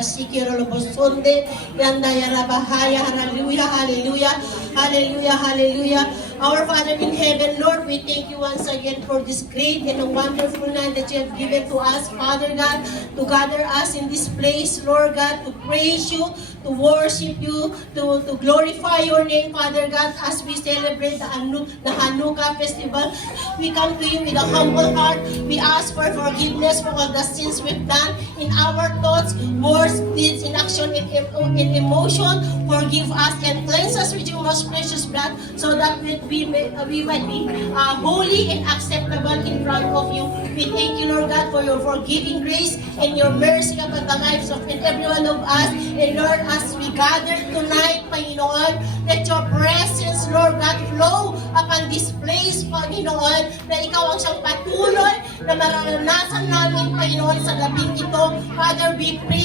Sikiro Bosonde, Yandaya Rabahaya, hallelujah, hallelujah, hallelujah, hallelujah. Our Father in heaven, Lord, we thank you once again for this great and wonderful night that you have given to us, Father God, to gather us in this place, Lord God, to praise you, to worship you, to glorify your name, Father God, as we celebrate the Hanukkah festival. We come to you with a humble heart. We ask for forgiveness for all the sins we've done in our thoughts, words, deeds, in action, in emotion. Forgive us and cleanse us with your most precious blood so that we might be holy and acceptable in front of you. We thank you, Lord God, for your forgiving grace and your mercy upon the lives of every one of us. And Lord, as we gather tonight, Panginoon, let your presence, Lord God, flow upon this place, Panginoon, na ikaw ang siyang patuloy na mararanasan namin, Panginoon, sa gabing ito. Father, we pray.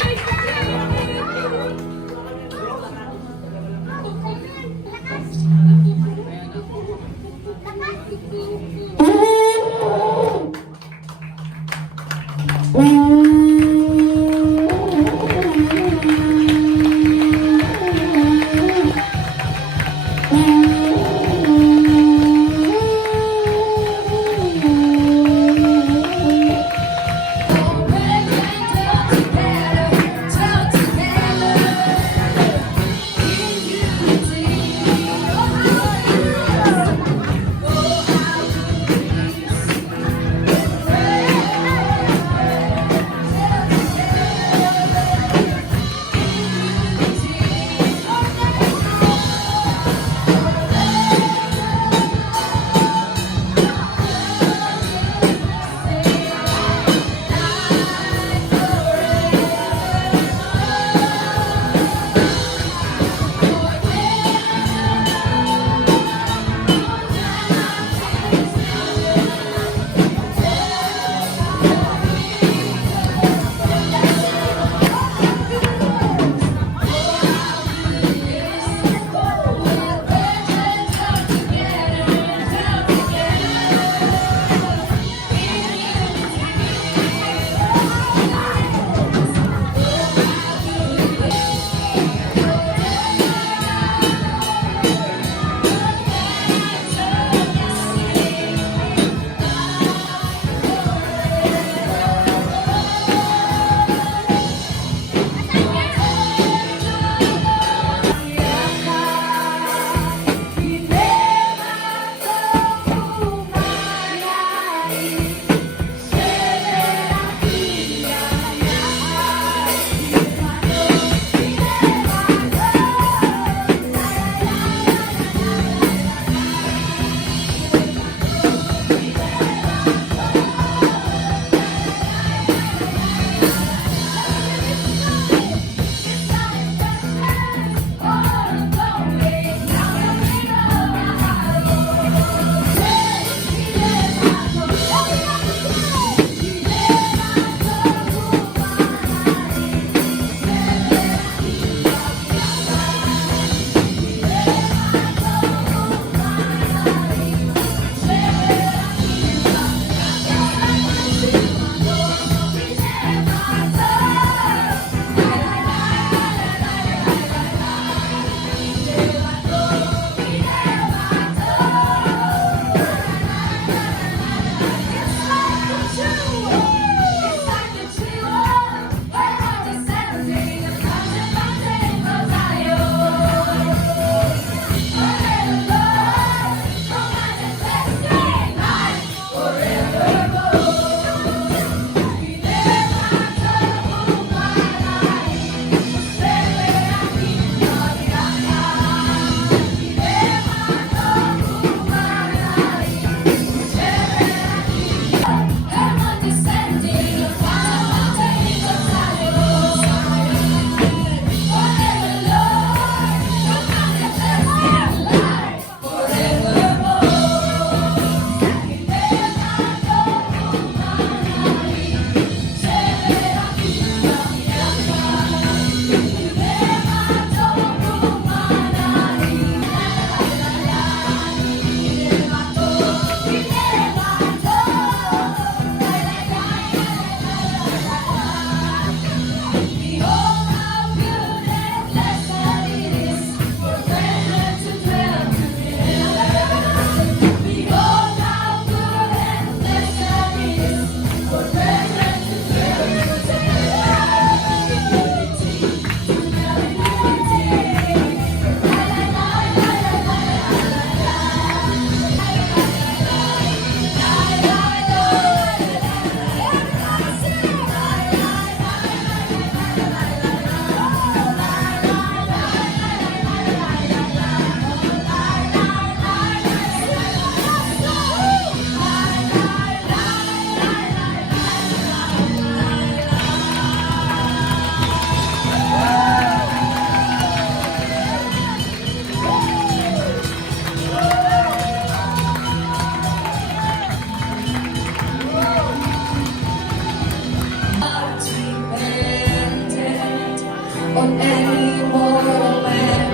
on any mortal man.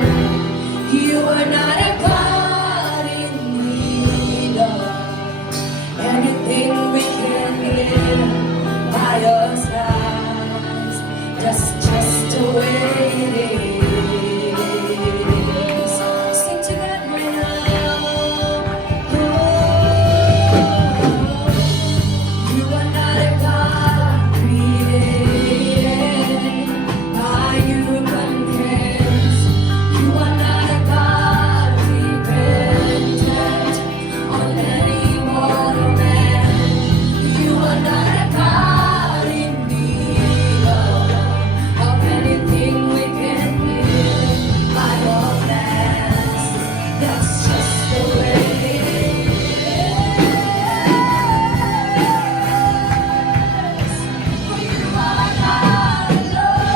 You are not a God in need of anything we can give by your sides. That's just the way it is. Sing to that right now. You are not a God created by human hands. You are not a God dependent on any mortal man. You are not a God in need of anything we can give by your hands. That's just the way it is. For you are God alone.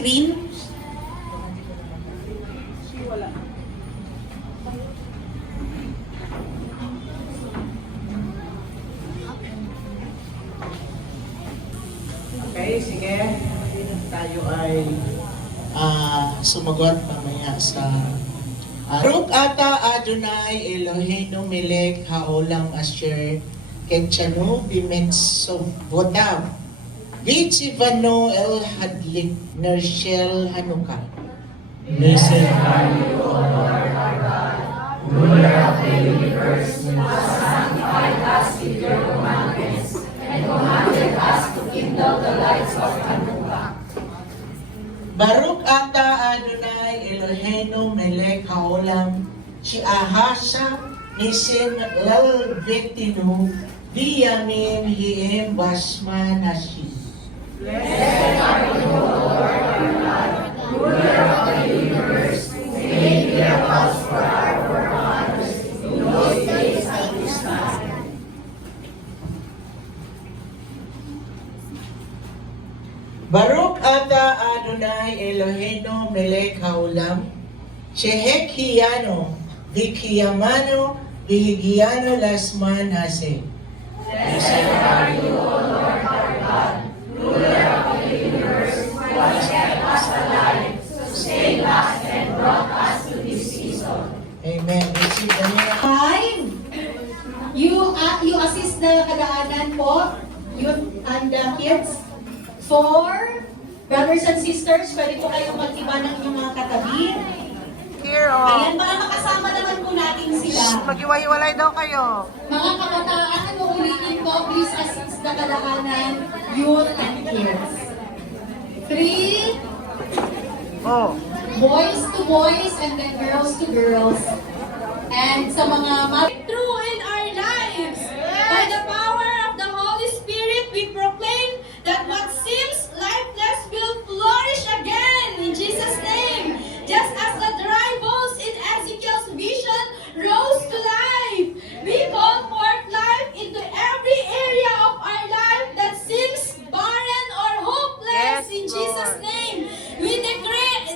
Screen. Okay, sige. Tayo ay sumagot mamaya sa Baruch ata Adonai Eloheinu melech haolam asher ketchanu bimetsovotav v'tzivano el hadlik nershel hanukkah. Blessed are you, O Lord our God, ruler of the universe, who has sanctified us with your commandments and commanded us to kindle the lights of Hanukkah. Baruch ata Adonai Eloheinu melech haolam she'ahasha nisim lel vetinu Viyamim hiim basman hashi. Baruch ata Adonai Eloheinu melech haolam, shehek hiyano, vikiyamano, vihigiano lasman hase. Amen. Receive the name. 5. You assist the kadaanan po, youth and the kids. 4. Brothers and sisters, pwede po kayong mag-iba ng inyong mga katabi. Here, Ayan, para makasama naman po natin sila. Mag-iwalay daw kayo. Mga kabataan, ano ulitin po, please assist the kadaanan, youth and kids. 3. Oh. Boys to boys and then girls to girls. And sa mga Through in our lives. By the power of the Holy Spirit, we proclaim that what seems lifeless will flourish again in Jesus' name. Just as the dry bones in Ezekiel's vision rose to life, we call forth life into every area of our life that seems barren or hopeless in Jesus' name. We decree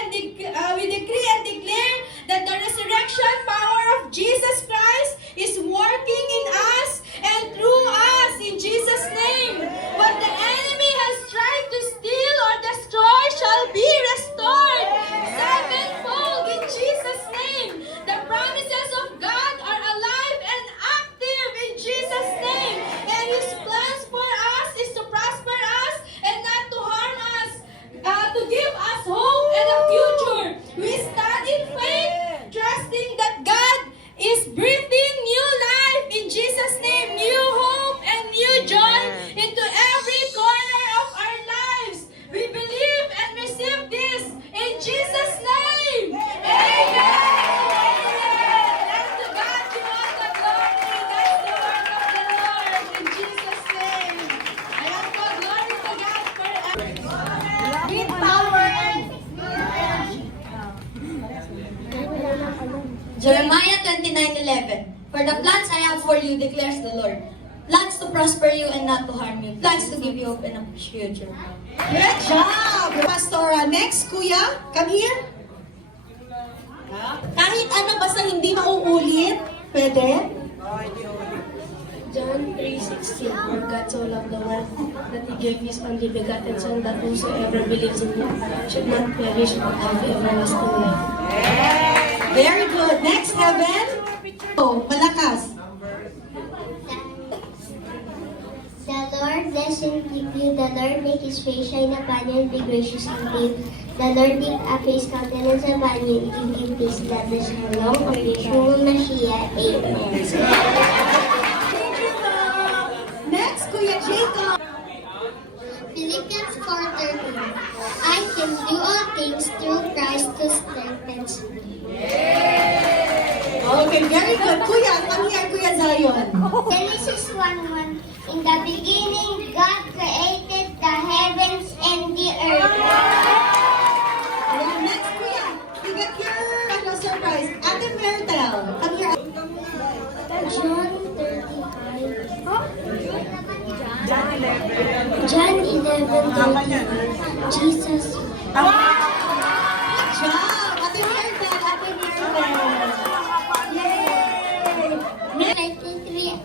and declare that the resurrection power of Jesus Christ is working in us and through us in Jesus' name. What the enemy has tried to steal or destroy shall be restored sevenfold in Jesus' name. The promises of God are alive and active in Jesus' name. And His plans for us is to prosper us and not to harm us, to give us hope and a future. We stand in faith, trusting that God is breathing new life in Jesus' name, new hope and new joy into every corner of our lives. We believe and receive this in Jesus' name. Amen. And to God be all the glory. That's the word of the Lord in Jesus' name. Ayan po, glory to God forever. With power and Jeremiah 29:11. For the plans I have for you, declares the Lord. Plans to prosper you and not to harm you. Plans to give you hope and a future. Good job! Pastora, next, kuya, come here. Kahit ano basta hindi mauulit, pwede? John 3:16. For God so loved the world that He gave His only begotten Son, that whosoever believes in Him should not perish but have everlasting life. Very good. Next, Heaven. Oh, malakas. The Lord bless and keep you. The Lord make His face shine upon you and be gracious unto you. The Lord lift up His countenance upon you and give you peace. Let the shalom of Yeshua Mashiach. Amen. Next, Kuya Jacob. Philippians 4:13. I can do all things through Christ who strengthens me. Okay, very good. Kuya, come here, Kuya Zion. Genesis 1:1. In the beginning, God created the heavens and the earth. Ayan, next, Kuya. You get your surprise. Ate Myrtle, come here. John 35. John 11:35. Jesus. Good job. Ate Myrtle, Ate Myrtle. Yay! 93.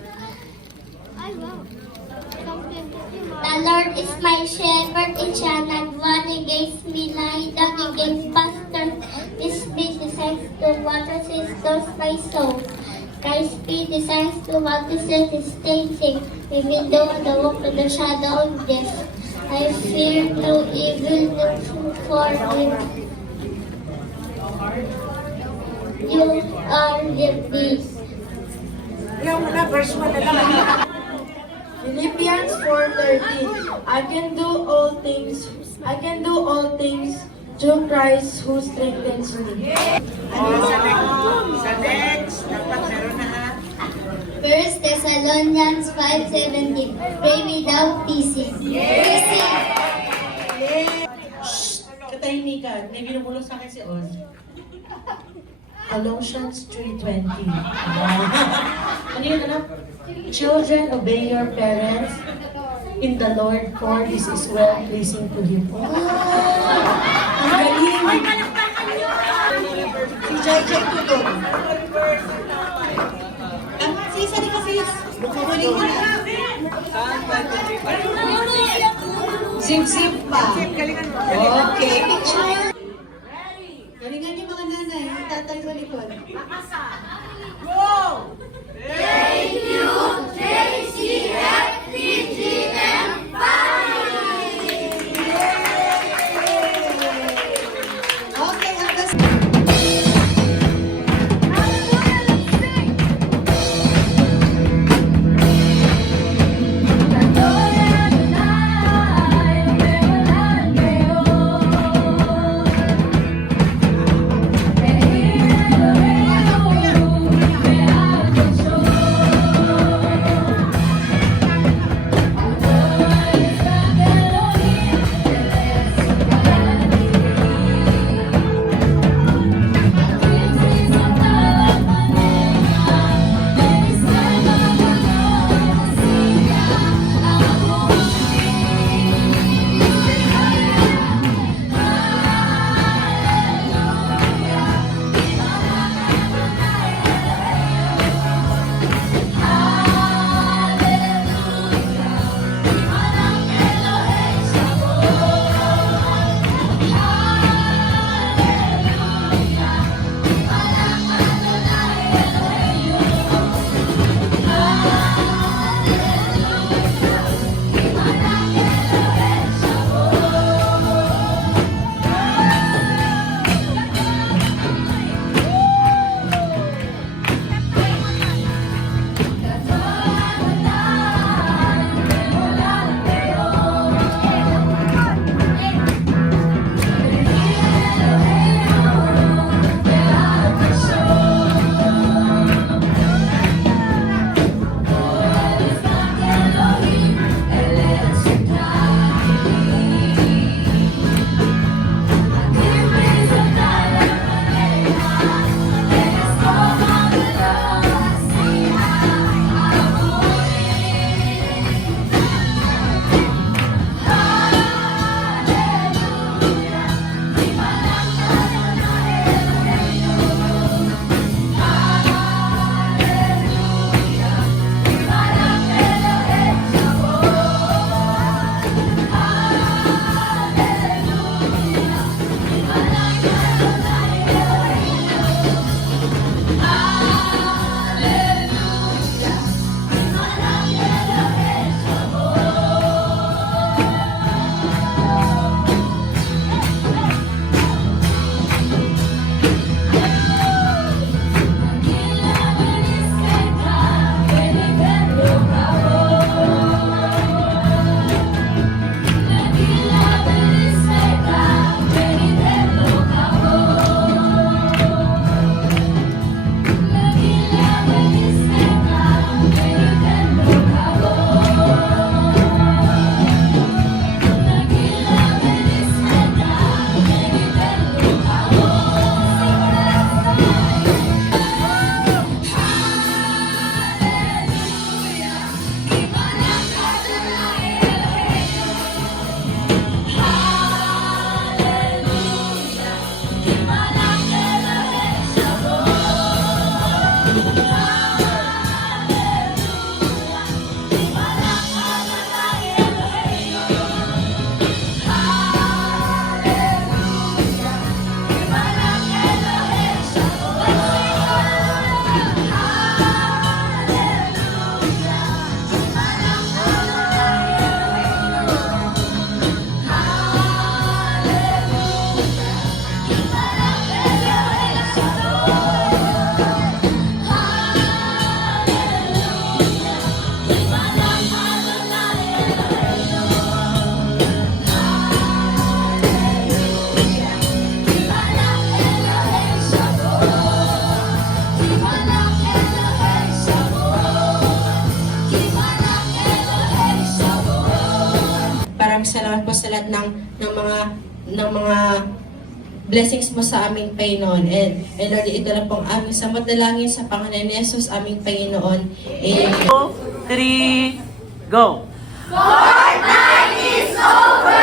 The Lord is my shepherd, it shall not want. He gives me light, He gives pasture. His peace desires to water, restores my soul. Christ's peace desires to water, stay safe. Even though I walk in the shadow of death, I fear no evil, for Him. You are with me. Philippians 4:13. I can do all things through Christ who strengthens me. Sa next, dapat meron na ha. 1 Thessalonians Thessalonians 5:17. Pray without ceasing. Katahimikan. May binubulong sa akin si Oz. Colossians 3:20. Ano yun, anak? Children, obey your parents in the Lord, for this is well-pleasing to Him. Oh, ang galing! Si Jai Tutong. Si isa ni kasi, huling ko na. Zip-zip pa. Okay. Picture. Galingan niyo mga nanay. Tatay sa likod. Okay, ang gas- lahat ng mga blessings mo sa aming Panginoon. And Lord, ito na pong aming samadalangin sa Panginoon Jesus, aming Panginoon. Amen. 2, 3, go! Fortnite is over!